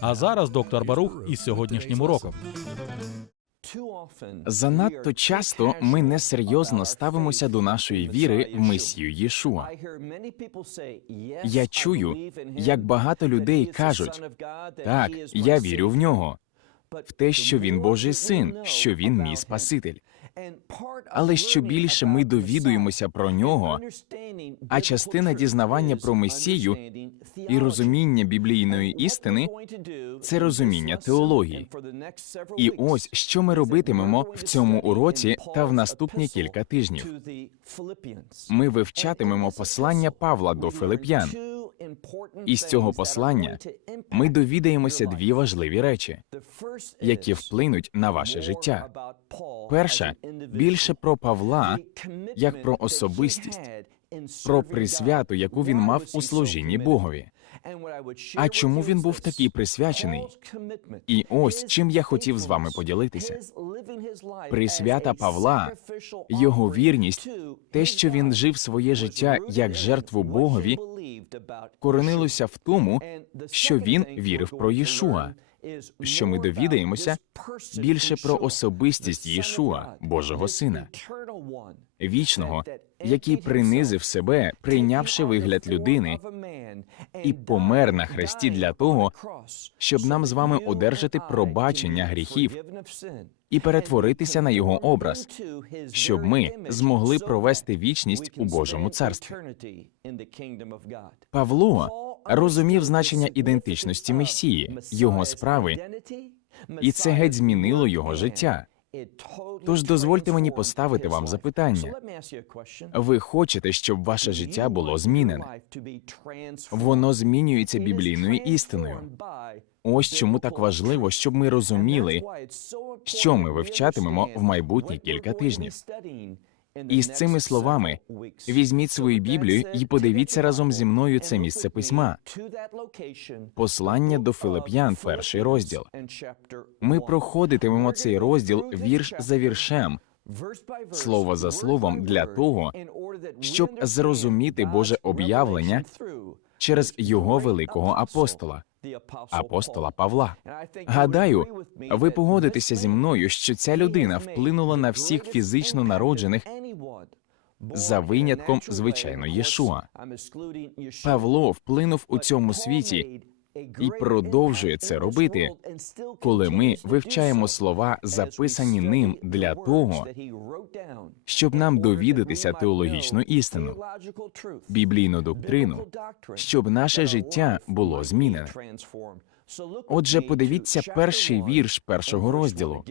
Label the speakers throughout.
Speaker 1: А зараз доктор Барух із сьогоднішнім уроком.
Speaker 2: Занадто часто ми несерйозно ставимося до нашої віри в Месію Єшуа.
Speaker 3: Я чую, як багато людей кажуть,
Speaker 2: Так, я вірю в нього, в те, що він Божий син, що він мій Спаситель.
Speaker 3: Але що більше ми довідуємося про нього,
Speaker 2: А частина дізнавання про Месію і розуміння біблійної істини це розуміння теології. І ось що ми робитимемо в цьому уроці та в наступні кілька тижнів. Ми вивчатимемо послання Павла до Филип'ян.
Speaker 3: Із цього послання
Speaker 2: Ми довідаємося дві важливі речі.
Speaker 3: які вплинуть на ваше життя.
Speaker 2: Перша більше про Павла, як про особистість, про присвяту, яку він мав у служінні Богові.
Speaker 3: А чому він був такий присвячений?
Speaker 2: І ось чим я хотів з вами поділитися. Присвята Павла, його вірність, те, що він жив своє життя як жертву Богові, коренилося в тому, що він вірив про Єшуа, що ми довідаємося більше про особистість Єшуа, Божого Сина, вічного, який принизив себе, прийнявши вигляд людини, і помер на хресті для того, щоб нам з вами одержати пробачення гріхів і перетворитися на його образ, щоб ми змогли провести вічність у Божому царстві. Павло розумів значення ідентичності Месії, його справи, і це геть змінило його життя. Тож дозвольте мені поставити вам запитання. Ви хочете, щоб ваше життя було змінене? Воно змінюється біблійною істиною. Ось чому так важливо, щоб ми розуміли, що ми вивчатимемо в майбутні кілька тижнів. І з цими словами візьміть свою Біблію і подивіться разом зі мною це місце письма. Послання до Филип'ян, перший розділ. Ми проходитимемо цей розділ вірш за віршем, слово за словом, для того, щоб зрозуміти Боже об'явлення через його великого апостола, апостола Павла. Гадаю, ви погодитеся зі мною, що ця людина вплинула на всіх фізично народжених за винятком, звичайно, Єшуа. Павло вплинув у цьому світі і продовжує це робити, коли ми вивчаємо слова, записані ним для того, щоб нам довідатися теологічну істину, біблійну доктрину, щоб наше життя було змінене. Отже, подивіться перший вірш першого розділу.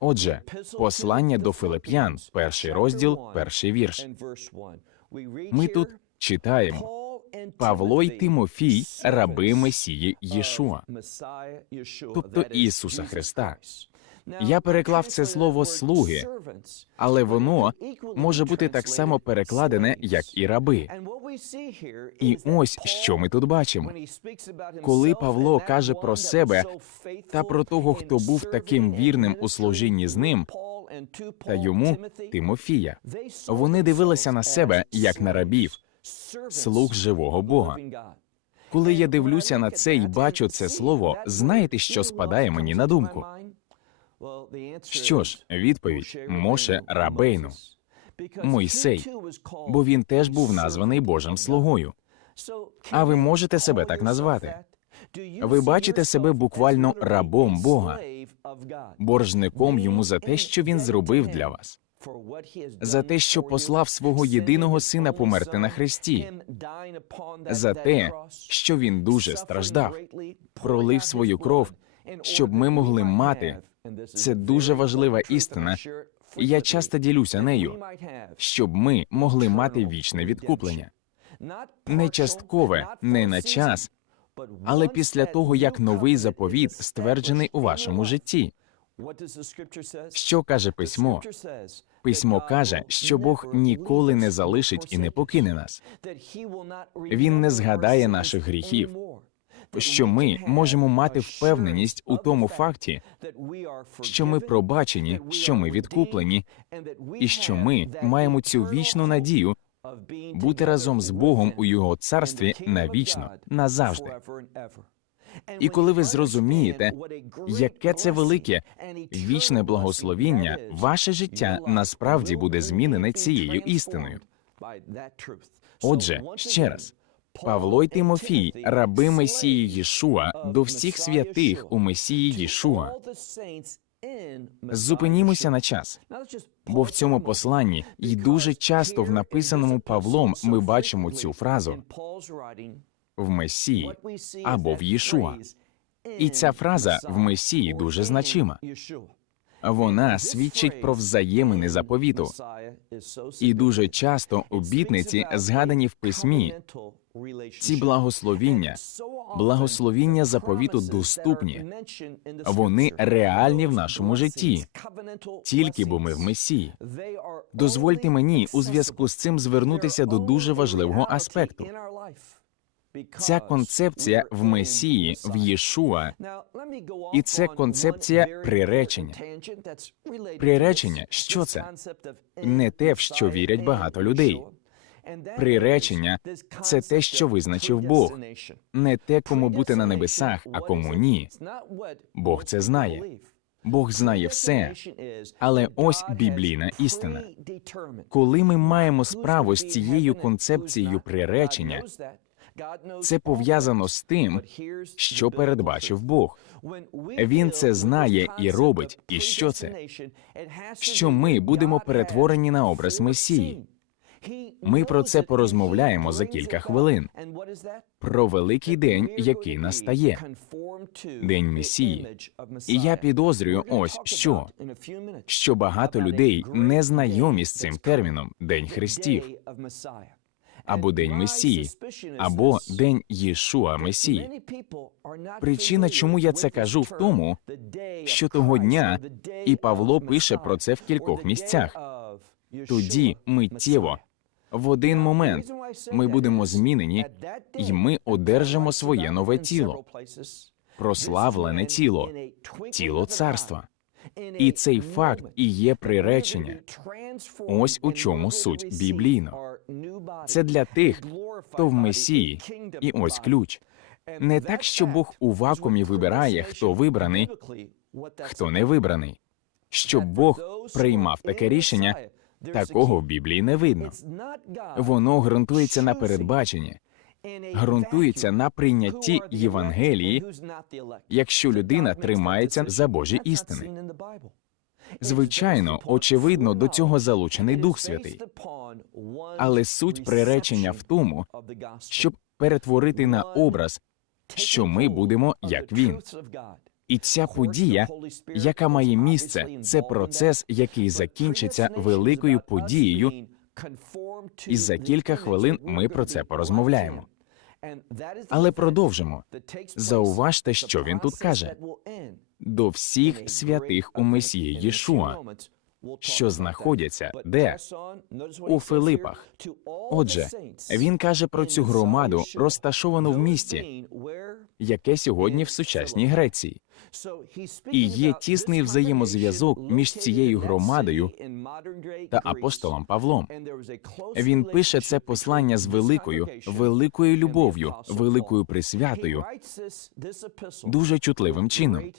Speaker 2: Отже, послання до Филип'ян, перший розділ, перший вірш. Ми тут читаємо Павло й Тимофій, раби Месії Єшуа, тобто Ісуса Христа. Я переклав це слово слуги, але воно може бути так само перекладене, як і раби. І ось що ми тут бачимо. Коли Павло каже про себе та про того, хто був таким вірним у служінні з ним, та йому Тимофія, вони дивилися на себе як на рабів, слуг живого Бога. Коли я дивлюся на це і бачу це слово, знаєте, що спадає мені на думку? Що ж, відповідь Моше Рабейну, Мойсей, бо він теж був названий Божим слугою. А ви можете себе так назвати? Ви бачите себе буквально рабом Бога, боржником йому за те, що він зробив для вас, за те, що послав свого єдиного сина померти на хресті, за те, що він дуже страждав, пролив свою кров, щоб ми могли мати. Це дуже важлива істина. Я часто ділюся нею, щоб ми могли мати вічне відкуплення. Не часткове, не на час, але після того, як новий заповіт стверджений у вашому житті. Що каже письмо? Письмо каже, що Бог ніколи не залишить і не покине нас.
Speaker 3: Він не згадає наших гріхів.
Speaker 2: Що ми можемо мати впевненість у тому факті, що ми пробачені, що ми відкуплені, і що ми маємо цю вічну надію бути разом з Богом у Його царстві навічно, назавжди. І коли ви зрозумієте, яке це велике вічне благословіння, ваше життя насправді буде змінене цією істиною. Отже, ще раз, Павло й Тимофій, раби Месії Єшуа, до всіх святих у Месії Єшуа. Зупинімося на час, бо в цьому посланні і дуже часто в написаному Павлом ми бачимо цю фразу в Месії або в Єшуа. І ця фраза в Месії дуже значима. Вона свідчить про взаємини заповіту. І дуже часто обітниці, згадані в письмі, ці благословіння, благословіння заповіту доступні. Вони реальні в нашому житті, тільки бо ми в Месії. Дозвольте мені у зв'язку з цим звернутися до дуже важливого аспекту. Ця концепція в Месії, в Єшуа,
Speaker 3: і це концепція приречення.
Speaker 2: Приречення, що це? Не те, в що вірять багато людей. Приречення це те, що визначив Бог. Не те, кому бути на небесах, а кому ні. Бог це знає. Бог знає все. Але ось біблійна істина. Коли ми маємо справу з цією концепцією приречення, це пов'язано з тим, що передбачив Бог. Він це знає і робить. І що це? Що ми будемо перетворені на образ Месії. Ми про це порозмовляємо за кілька хвилин. Про великий день, який настає, день Месії. І я підозрюю, ось що, що багато людей не знайомі з цим терміном День Христів, або День Месії, або День Єшуа Месії. Причина, чому я це кажу, в тому, що того дня і Павло пише про це в кількох місцях. Тоді миттєво, в один момент, ми будемо змінені, і ми одержимо своє нове тіло, прославлене тіло, тіло царства. І цей факт і є приречення. Ось у чому суть біблійно. Це для тих, хто в Месії, і ось ключ. Не так, що Бог у вакуумі вибирає, хто вибраний, хто не вибраний. Щоб Бог приймав таке рішення, такого в Біблії не видно. Воно ґрунтується на передбаченні, ґрунтується на прийнятті Євангелії, якщо людина тримається за Божі істини. Звичайно, очевидно, до цього залучений Дух Святий. Але суть приречення в тому, щоб перетворити на образ, що ми будемо як він. І ця подія, яка має місце, це процес, який закінчиться великою подією, і за кілька хвилин ми про це порозмовляємо. Але продовжимо. Зауважте, що він тут каже до всіх святих у Месії Єшуа, що знаходяться де у Филипах. Отже, він каже про цю громаду, розташовану в місті, яке сьогодні в сучасній Греції. І є тісний взаємозв'язок між цією громадою та апостолом Павлом. Він пише це послання з великою, великою любов'ю, великою присвятою, дуже чутливим чином.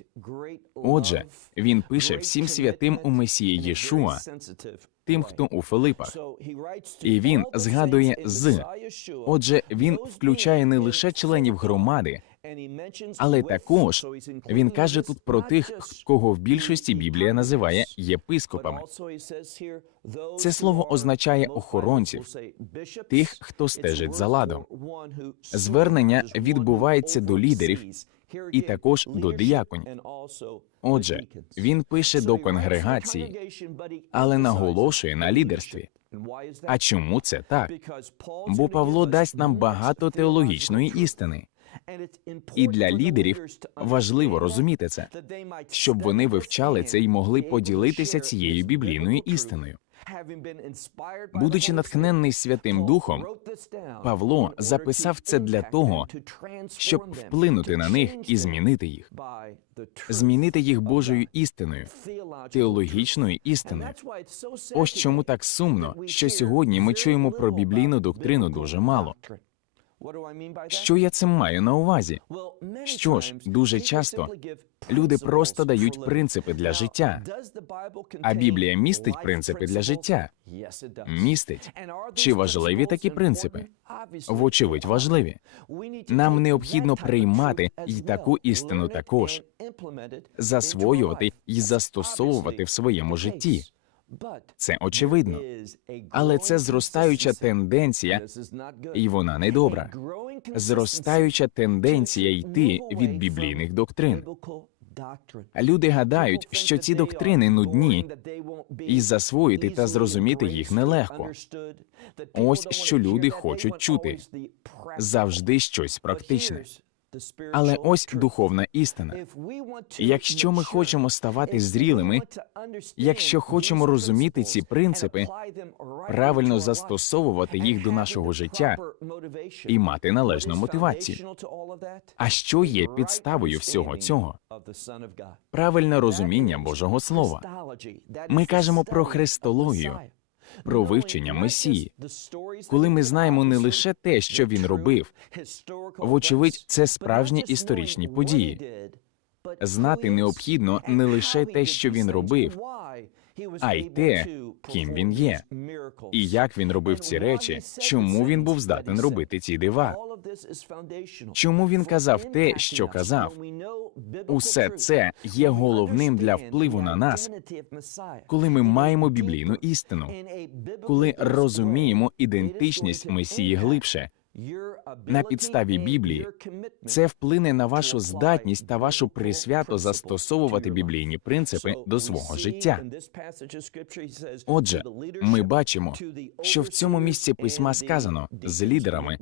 Speaker 2: Отже, він пише всім святим у Месії Єшуа, тим, хто у Филипах. І він згадує з. Отже, він включає не лише членів громади, але також він каже тут про тих, кого в більшості Біблія називає єпископами. Це слово означає охоронців, тих, хто стежить за ладом. Звернення відбувається до лідерів, і також до дияконів. Отже, він пише до конгрегації, але наголошує на лідерстві. А чому це так? Бо Павло дасть нам багато теологічної істини, і для лідерів важливо розуміти це, щоб вони вивчали це і могли поділитися цією біблійною істиною. Будучи натхненний Святим Духом, Павло записав це для того, щоб вплинути на них і змінити їх, змінити їх Божою істиною, теологічною істиною. Ось чому так сумно, що сьогодні ми чуємо про біблійну доктрину дуже мало. Що я цим маю на увазі?
Speaker 3: Що ж, дуже часто люди просто дають принципи для життя.
Speaker 2: А Біблія містить принципи для життя. Містить. Чи важливі такі принципи? Вочевидь, важливі. Нам необхідно приймати і таку істину також, засвоювати і застосовувати в своєму житті. Це очевидно. Але це зростаюча тенденція, і вона не добра. Зростаюча тенденція йти від біблійних доктрин. Люди гадають, що ці доктрини нудні, і засвоїти та зрозуміти їх нелегко. Ось що люди хочуть чути завжди щось практичне. Але ось духовна істина. Якщо ми хочемо ставати зрілими, якщо хочемо розуміти ці принципи, правильно застосовувати їх до нашого життя і мати належну мотивацію. А що є підставою всього цього? Правильне розуміння Божого Слова. Ми кажемо про христологію, про вивчення Месії. Коли ми знаємо не лише те, що він робив, вочевидь, це справжні історичні події. Знати необхідно не лише те, що він робив, а й те, ким він є, і як він робив ці речі, чому він був здатен робити ці дива. Чому він казав те, що казав? Усе це є головним для впливу на нас, коли ми маємо біблійну істину, коли розуміємо ідентичність Месії глибше. На підставі Біблії це вплине на вашу здатність та вашу присвято застосовувати біблійні принципи до свого життя. Отже, ми бачимо, що в цьому місці письма сказано з лідерами,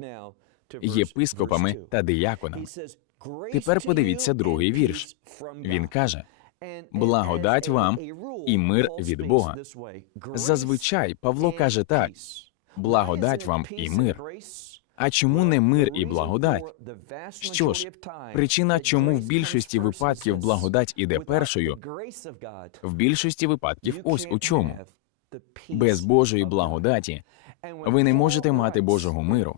Speaker 2: єпископами та дияконами. Тепер подивіться другий вірш. Він каже: благодать вам і мир від Бога. Зазвичай Павло каже так: благодать вам і мир. А чому не мир і благодать? Що ж, причина, чому в більшості випадків благодать іде першою, в більшості випадків ось у чому без Божої благодаті ви не можете мати Божого миру.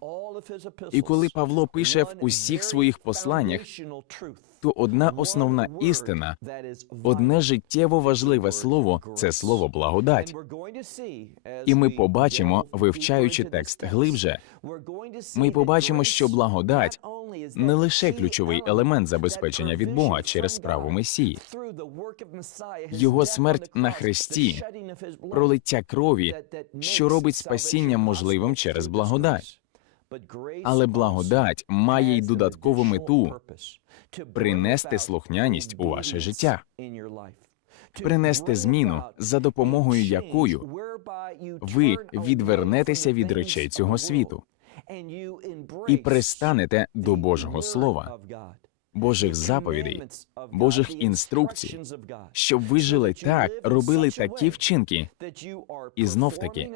Speaker 2: І коли Павло пише в усіх своїх посланнях, то одна основна істина, одне життєво важливе слово це слово благодать. І ми побачимо, вивчаючи текст глибше, ми побачимо, що благодать не лише ключовий елемент забезпечення від Бога через справу Месії, його смерть на хресті, пролиття крові, що робить спасіння можливим через благодать. Але благодать має й додаткову мету принести слухняність у ваше життя, принести зміну, за допомогою якою ви відвернетеся від речей цього світу і пристанете до Божого Слова, Божих заповідей, Божих інструкцій, щоб ви жили так, робили такі вчинки. І знов таки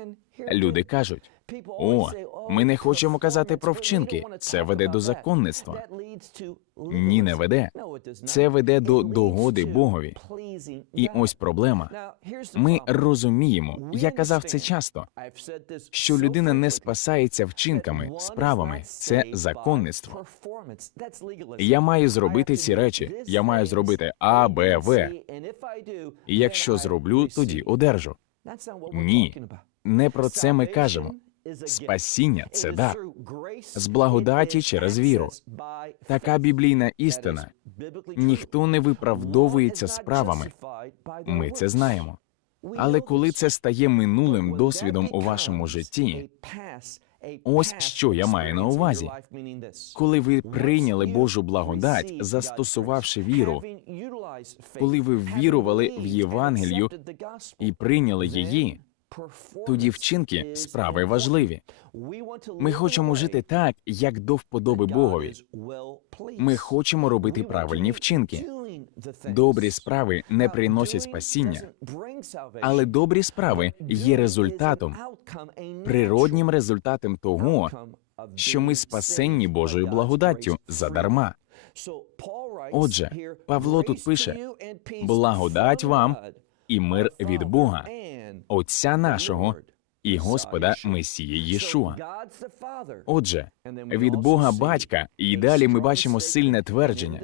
Speaker 2: люди кажуть: о, ми не хочемо казати про вчинки. Це веде до законництва. Ні, не веде. Це веде до догоди Богові. І ось проблема. Ми розуміємо, я казав це часто, що людина не спасається вчинками, справами. Це законництво. Я маю зробити ці речі. Я маю зробити А, Б, В. І якщо зроблю, тоді одержу. Ні, не про це ми кажемо. Спасіння це дар з благодаті через віру. Така біблійна істина. Ніхто не виправдовується справами. Ми це знаємо. Але коли це стає минулим досвідом у вашому житті, ось що я маю на увазі. Коли ви прийняли Божу благодать, застосувавши віру, коли ви ввірували в Євангелію і прийняли її, тоді вчинки справи важливі. Ми хочемо жити так, як до вподоби Богові. Ми хочемо робити правильні вчинки. Добрі справи не приносять спасіння, але добрі справи є результатом, природнім результатом того, що ми спасенні Божою благодаттю задарма.
Speaker 3: Отже, Павло тут пише: благодать вам і мир від Бога,
Speaker 2: Отця нашого і Господа Месії Єшуа. Отже, від Бога Батька, і далі ми бачимо сильне твердження.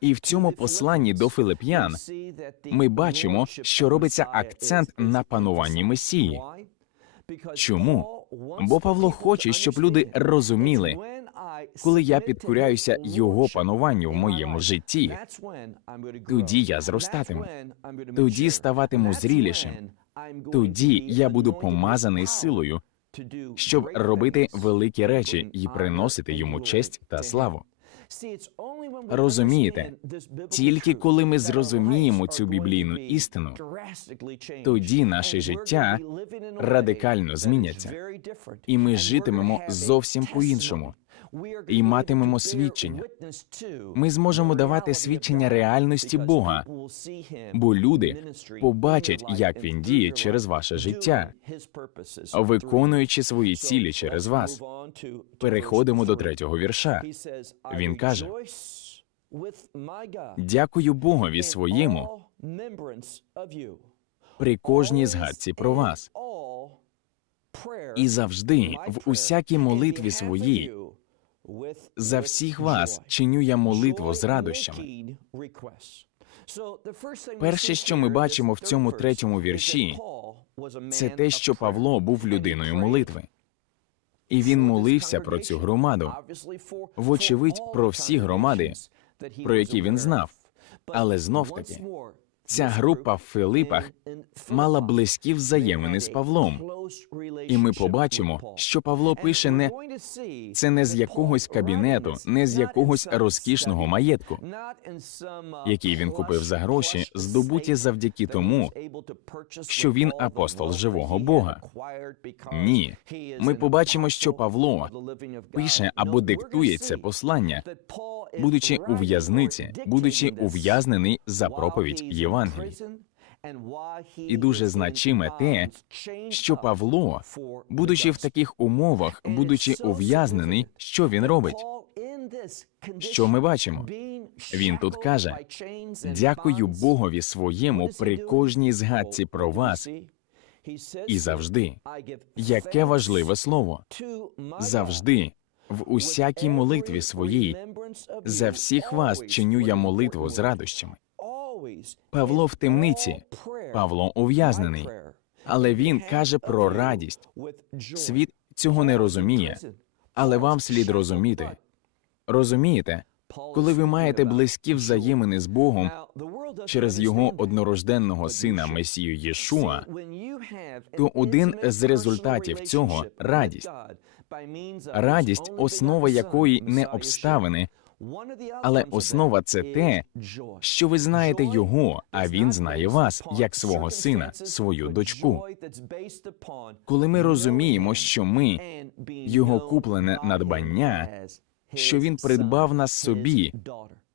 Speaker 2: І в цьому посланні до Филип'ян ми бачимо, що робиться акцент на пануванні Месії. Чому? Бо Павло хоче, щоб люди розуміли, коли я підкоряюся його пануванню в моєму житті, тоді я зростатиму, тоді ставатиму зрілішим, тоді я буду помазаний силою, щоб робити великі речі і приносити йому честь та славу.
Speaker 3: Розумієте, тільки коли ми зрозуміємо цю біблійну істину, тоді наше життя радикально зміняться, і ми житимемо зовсім по-іншому, і матимемо свідчення. Ми зможемо давати свідчення реальності Бога, бо люди побачать, як він діє через ваше життя, виконуючи свої цілі через вас. Переходимо до третього вірша. Він каже:
Speaker 2: Дякую Богові своєму при кожній згадці про вас. І завжди, в усякій молитві своїй, за всіх вас чиню я молитву з радощами.
Speaker 3: Перше, що ми бачимо в цьому третьому вірші,
Speaker 2: Це те, що Павло був людиною молитви, і він молився про цю громаду, вочевидь, про всі громади, про які він знав. Але знов таки, ця група в Филипах мала близькі взаємини з Павлом. І ми побачимо, що Павло пише не це не з якогось кабінету, не з якогось розкішного маєтку, який він купив за гроші, здобуті завдяки тому, що він апостол живого Бога. Ні, ми побачимо, що Павло пише або диктує це послання, будучи у в'язниці, будучи ув'язнений за проповідь Євангелії. І дуже значиме те, що Павло, будучи в таких умовах, будучи ув'язнений, що він робить? Що ми бачимо? Він тут каже: дякую Богові своєму при кожній згадці про вас і завжди. Яке важливе слово завжди, в усякій молитві своїй, за всіх вас чиню я молитву з радощами. Павло в темниці, Павло ув'язнений, але він каже про радість. Світ цього не розуміє, але вам слід розуміти. Розумієте, коли ви маєте близькі взаємини з Богом через його однорожденного сина Месію Єшуа, то один з результатів цього радість. Радість, основа якої не обставини, але основа це те, що ви знаєте його, а він знає вас як свого сина, свою дочку. Коли ми розуміємо, що ми його куплене надбання, що він придбав нас собі,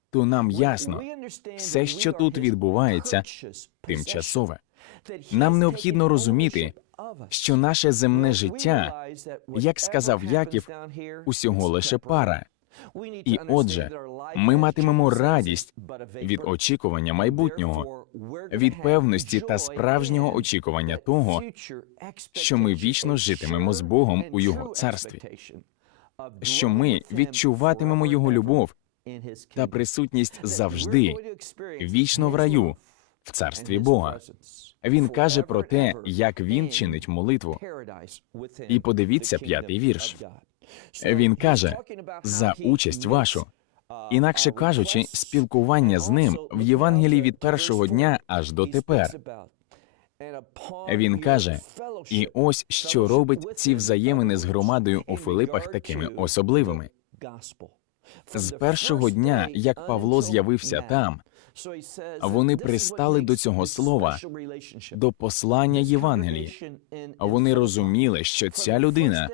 Speaker 2: то нам ясно, все, що тут відбувається, тимчасове. Нам необхідно розуміти, що наше земне життя, як сказав Яків, усього лише пара. І отже, ми матимемо радість від очікування майбутнього, від певності та справжнього очікування того, що ми вічно житимемо з Богом у Його царстві, що ми відчуватимемо Його любов та присутність завжди, вічно в раю, в царстві Бога. Він каже про те, як він чинить молитву. І подивіться п'ятий вірш. Він каже за участь вашу. Інакше кажучи, спілкування з ним в Євангелії від першого дня аж до тепер. Він каже, і ось що робить ці взаємини з громадою у Филипах такими особливими. З першого дня, як Павло з'явився там, вони пристали до цього слова, до послання Євангелії. Вони розуміли, що ця людина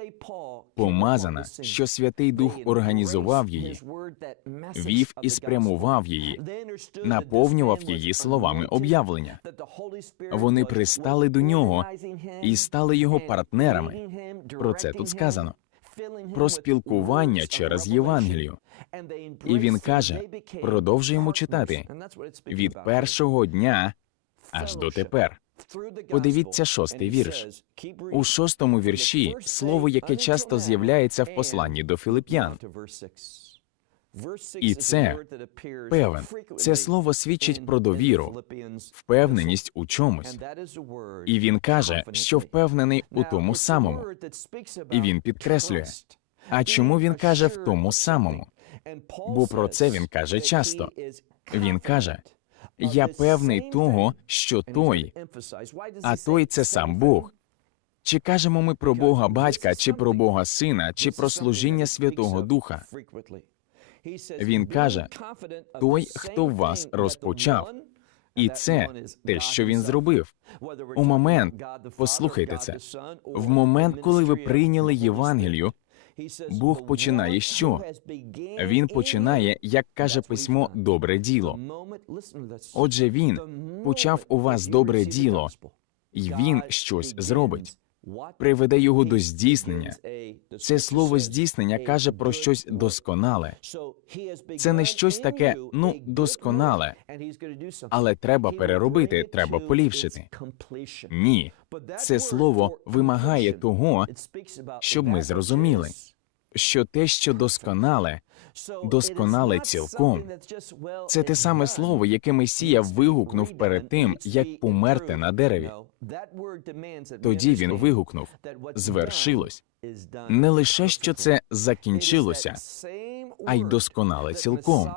Speaker 2: помазана, що Святий Дух організував її, вів і спрямував її, наповнював її словами об'явлення. Вони пристали до нього і стали його партнерами. Про це тут сказано про спілкування через Євангелію. І він каже, продовжуємо читати від першого дня аж до тепер. Подивіться шостий вірш. У шостому вірші слово, яке часто з'являється в посланні до Филип'ян.
Speaker 3: І це певен. Це слово свідчить про довіру,
Speaker 2: впевненість у чомусь. І він каже, що впевнений у тому самому. І він підкреслює. А чому він каже в тому самому?
Speaker 3: Бо про це він каже часто. Він каже: Я певний того, що той,
Speaker 2: А той це сам Бог. Чи кажемо ми про Бога Батька, чи про Бога Сина, чи про служіння Святого Духа?
Speaker 3: Він каже,
Speaker 2: Той, хто вас розпочав. І це те, що він зробив.
Speaker 3: У момент, послухайте це, в момент, коли ви прийняли Євангелію,
Speaker 2: Бог починає що? Він починає, як каже письмо, добре діло. Отже, він почав у вас добре діло, і він щось зробить, приведе його до здійснення. Це слово здійснення каже про щось досконале.
Speaker 3: Це не щось таке, ну, досконале,
Speaker 2: Але треба переробити, треба поліпшити. Ні, це слово вимагає того, щоб ми зрозуміли, що те, що досконале, досконале цілком. Це те саме слово, яке Месія вигукнув перед тим, як померти на дереві. Тоді він вигукнув звершилось. Не лише що це закінчилося, а й досконале цілком.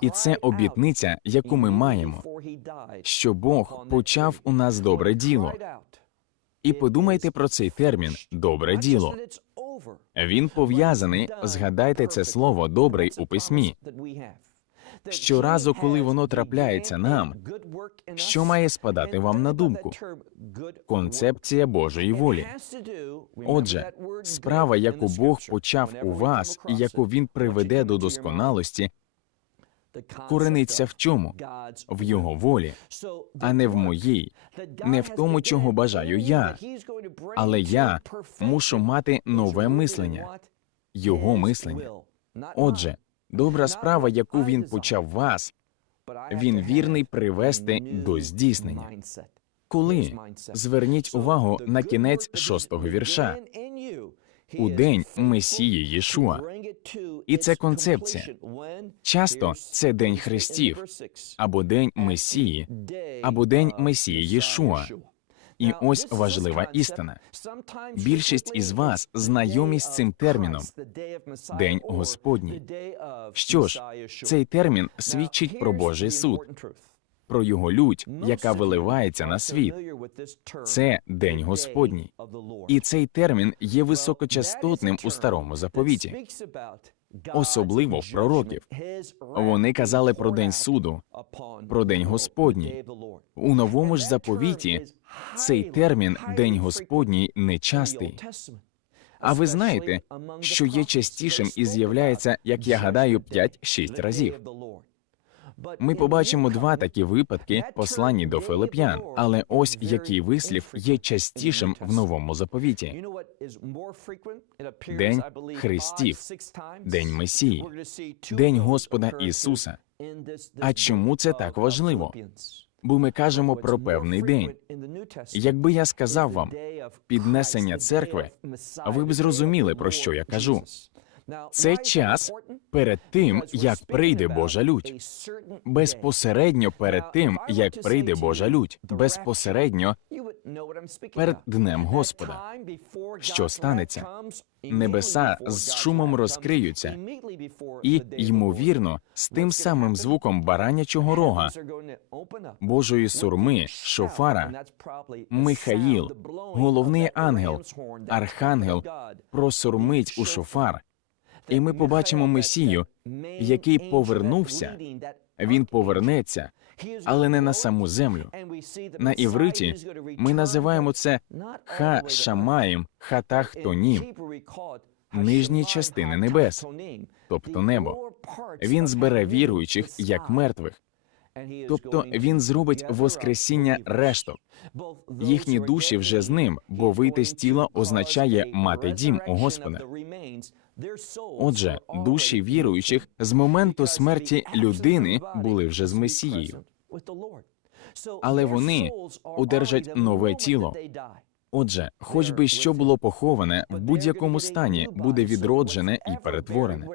Speaker 2: І це обітниця, яку ми маємо, що Бог почав у нас добре діло. І подумайте про цей термін добре діло. Він пов'язаний, згадайте це слово добрий у письмі. Щоразу, коли воно трапляється нам, що має спадати вам на думку? Концепція Божої волі. Отже, справа, яку Бог почав у вас і яку він приведе до досконалості, корениться в чому? В його волі, а не в моїй, не в тому, чого бажаю я. Але я мушу мати нове мислення, його мислення. Отже, добра справа, яку він почав вас, він вірний привести до здійснення. Коли? Зверніть увагу на кінець шостого вірша. У день Месії Єшуа. І це концепція. Часто це день Христів, або день Месії, або день Месії Єшуа. І ось важлива істина. Більшість із вас знайомі з цим терміном День Господній. Що ж, цей термін свідчить про Божий суд, про його лють, яка виливається на світ. Це День Господній. І цей термін є високочастотним у старому заповіті, особливо в пророків. Вони казали про день суду, про день Господній. У новому ж заповіті цей термін День Господній нечастий. А ви знаєте, що є частішим і з'являється, як я гадаю, 5-6 разів. Ми побачимо два такі випадки, посланні до Филип'ян. Але ось який вислів є частішим в новому заповіті:
Speaker 3: День Христів,
Speaker 2: День Месії, День Господа Ісуса.
Speaker 3: А чому це так важливо?
Speaker 2: Бо ми кажемо про певний день. Якби я сказав вам піднесення церкви, ви б зрозуміли, про що я кажу. Це час перед тим, як прийде Божа лють. Безпосередньо перед тим, як прийде Божа лють, безпосередньо
Speaker 3: перед Днем Господа.
Speaker 2: що станеться? Небеса з шумом розкриються, і, ймовірно, з тим самим звуком баранячого рога, Божої сурми, шофара, Михаїл, головний ангел, архангел, просурмить у шофар, і ми побачимо Месію, який повернувся. Він повернеться, але не на саму землю. На івриті ми називаємо це ха шамаєм, хатахтонім, нижні частини небес, тобто небо. Він збере віруючих як мертвих, тобто він зробить воскресіння решток. Їхні душі вже з ним, бо вийти з тіла означає мати дім у Господа. Отже, душі віруючих з моменту смерті людини були вже з Месією,
Speaker 3: але вони одержать нове тіло.
Speaker 2: Отже, хоч би що було поховане, в будь-якому стані буде відроджене і перетворене.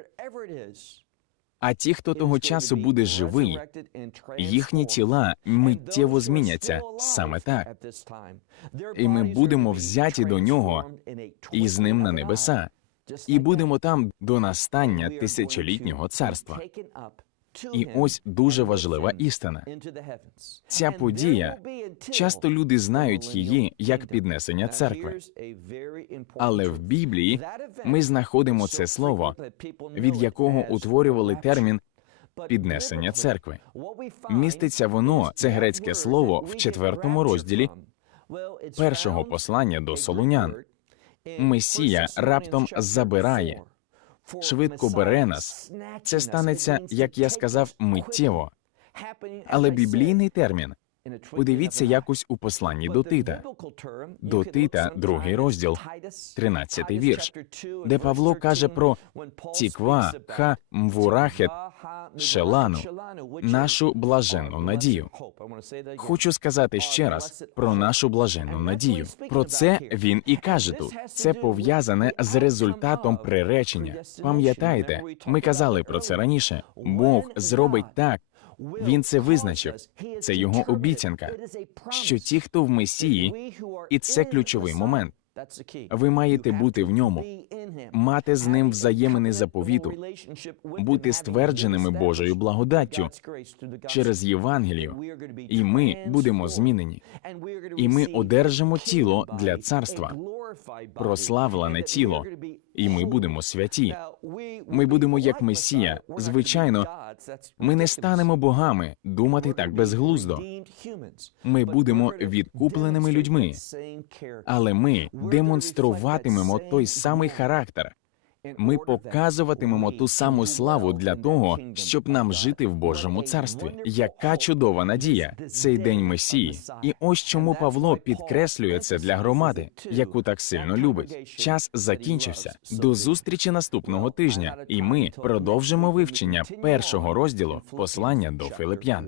Speaker 2: А ті, хто того часу буде живий, їхні тіла миттєво зміняться саме так. І ми будемо взяті до нього і з ним на небеса, і будемо там до настання тисячолітнього царства. І ось дуже важлива істина. Ця подія часто люди знають її як піднесення церкви. Але в Біблії ми знаходимо це слово, від якого утворювали термін піднесення церкви. Міститься воно, це грецьке слово, в четвертому розділі першого послання до Солунян. Месія раптом забирає, швидко бере нас. Це станеться, як я сказав, миттєво. Але біблійний термін подивіться якось у посланні до Тита. До Тита, другий розділ, 13-й вірш, де Павло каже про тіква, ха, мвурахет, шелану, нашу блаженну надію. Хочу сказати ще раз про нашу блаженну надію. Про це він і каже тут. Це пов'язане з результатом приречення. Пам'ятаєте, ми казали про це раніше. Бог зробить так. Він це визначив. Це його обіцянка. Що ті, хто в Месії, і це ключовий момент. Ви маєте бути в ньому, мати з ним взаємини заповіту, бути ствердженими Божою благодаттю через Євангелію, і ми будемо змінені. І ми одержимо тіло для царства, прославлене тіло, і ми будемо святі. Ми будемо як Месія. Звичайно, ми не станемо богами думати так безглуздо. Ми будемо відкупленими людьми, але ми демонструватимемо той самий характер. Ми показуватимемо ту саму славу для того, щоб нам жити в Божому царстві. Яка чудова надія! Цей день Месії. І ось чому Павло підкреслює це для громади, яку так сильно любить. Час закінчився. До зустрічі наступного тижня, і ми продовжимо вивчення першого розділу послання до Филип'ян.